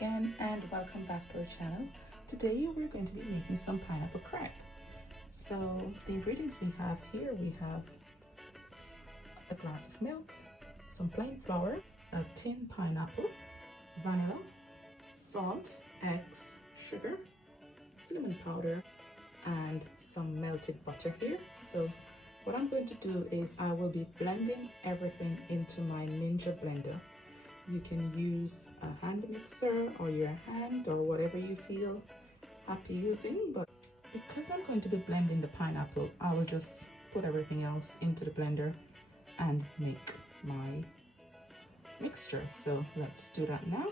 again and welcome back to our channel. Today we're going to be making some pineapple crepe. So the ingredients we have here, we have a glass of milk, some plain flour, a tin pineapple, vanilla, salt, eggs, sugar, cinnamon powder, and some melted butter here. So what I'm going to do is I will be blending everything into my Ninja blender. You can use a hand mixer or your hand or whatever you feel happy using, but because I'm going to be blending the pineapple, I will just put everything else into the blender and make my mixture. So let's do that now.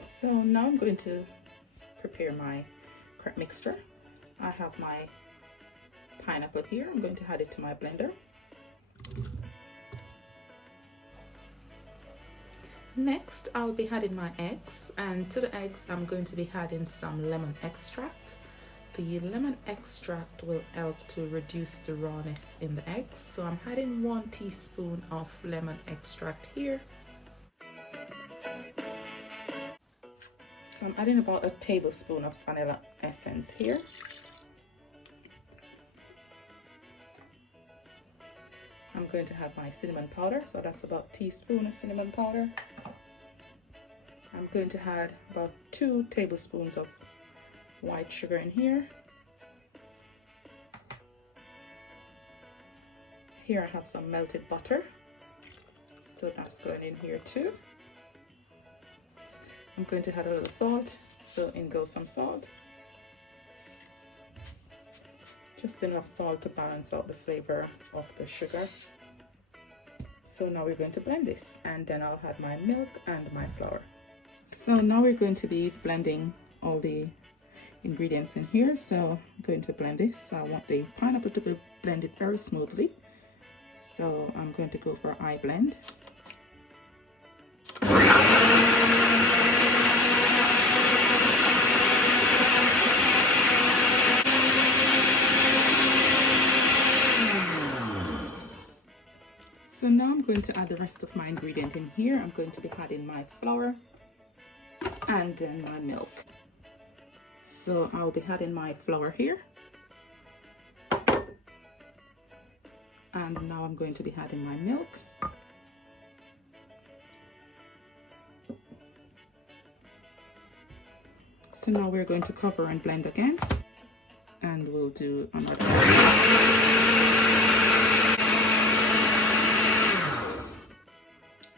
So now I'm going to prepare my crepe mixture. I have my pineapple here. I'm going to add it to my blender. Next, I'll be adding my eggs, and to the eggs I'm going to be adding some lemon extract. The lemon extract will help to reduce the rawness in the eggs, so I'm adding 1 teaspoon of lemon extract here. So I'm adding about a tablespoon of vanilla essence here. I'm going to have my cinnamon powder, so that's about a teaspoon of cinnamon powder. I'm going to add about 2 tablespoons of white sugar in here. Here I have some melted butter, so that's going in here too. I'm going to add a little salt, so in goes some salt. Just enough salt to balance out the flavor of the sugar. So now we're going to blend this, and then I'll add my milk and my flour. So now we're going to be blending all the ingredients in here. So I'm going to blend this. I want the pineapple to be blended very smoothly. So I'm going to go for eye blend. So now I'm going to add the rest of my ingredient in here. I'm going to be adding my flour and then my milk. So I'll be adding my flour here. And now I'm going to be adding my milk. So now we're going to cover and blend again. And we'll do another.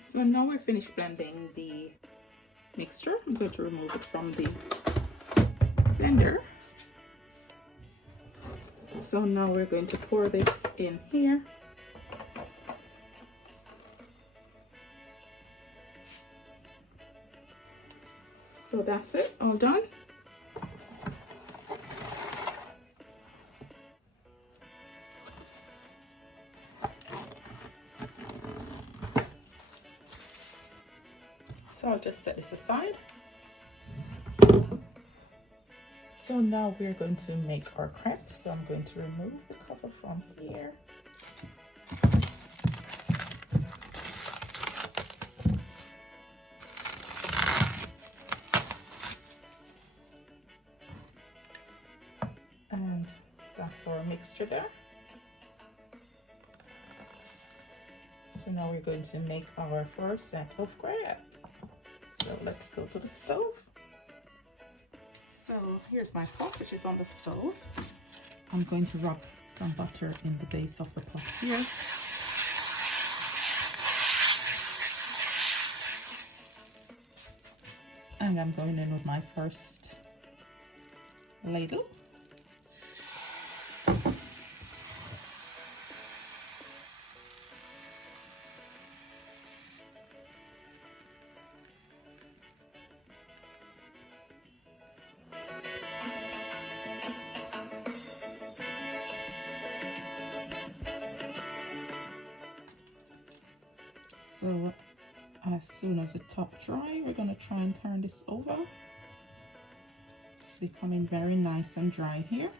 So now we're finished blending the mixture. I'm going to remove it from the blender. So now we're going to pour this in here. So that's it, all done. So I'll just set this aside. So now we're going to make our crepe. So I'm going to remove the cover from here. And that's our mixture there. So now we're going to make our first set of crepe. So let's go to the stove. So here's my pot, which is on the stove. I'm going to rub some butter in the base of the pot here. And I'm going in with my first ladle. So as soon as the top dry, we're going to try and turn this over. It's becoming very nice and dry here.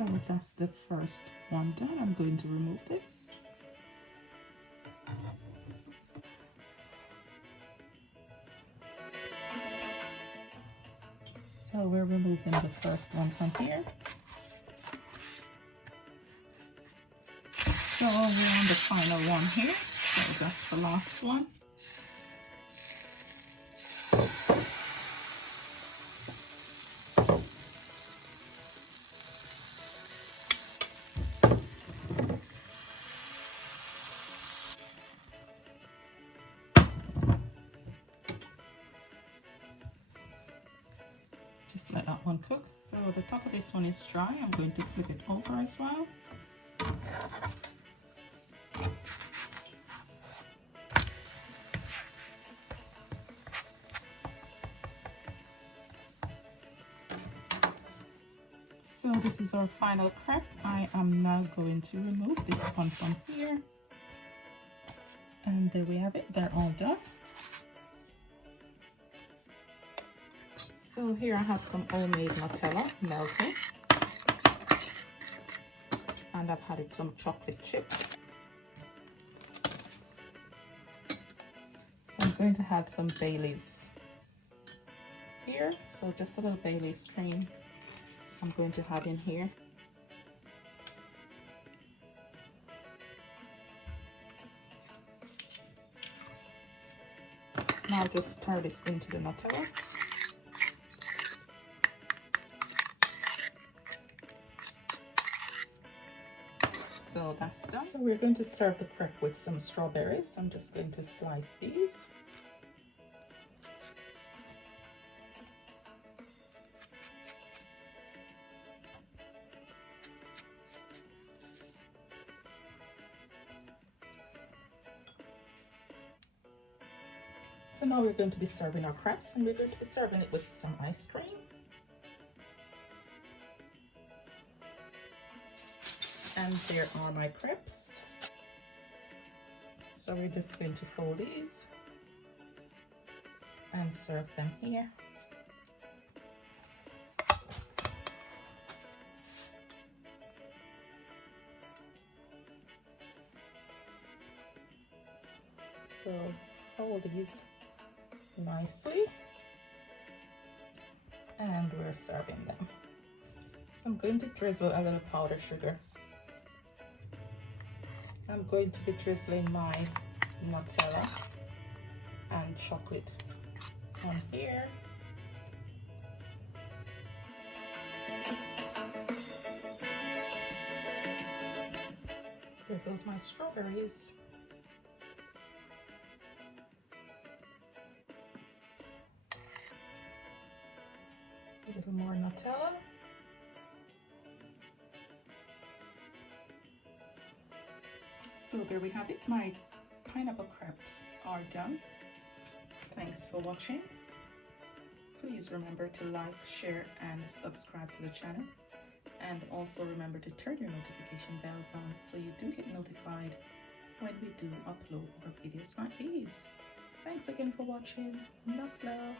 So that's the first one done. I'm going to remove this. So we're removing the first one from here. So we're on the final one here. So that's the last one. Just let that one cook. So the top of this one is dry. I'm going to flip it over as well. So this is our final crepe. I am now going to remove this one from here. And there we have it. They're all done. So here I have some homemade Nutella melted. And I've added some chocolate chip. So I'm going to add some Baileys here. So just a little Baileys cream I'm going to have in here. Now just stir this into the Nutella. So that's done. So we're going to serve the crepe with some strawberries. I'm just going to slice these. So now we're going to be serving our crepes, and we're going to be serving it with some ice cream. And there are my crepes. So we're just going to fold these and serve them here. So fold these nicely and we're serving them. So I'm going to drizzle a little powdered sugar. I'm going to be drizzling my Nutella and chocolate on here. There goes my strawberries. A little more Nutella. So there we have it. My pineapple crepes are done. Thanks for watching. Please remember to like, share and subscribe to the channel. And also remember to turn your notification bells on so you do get notified when we do upload more videos like these. Thanks again for watching. Nuff Love.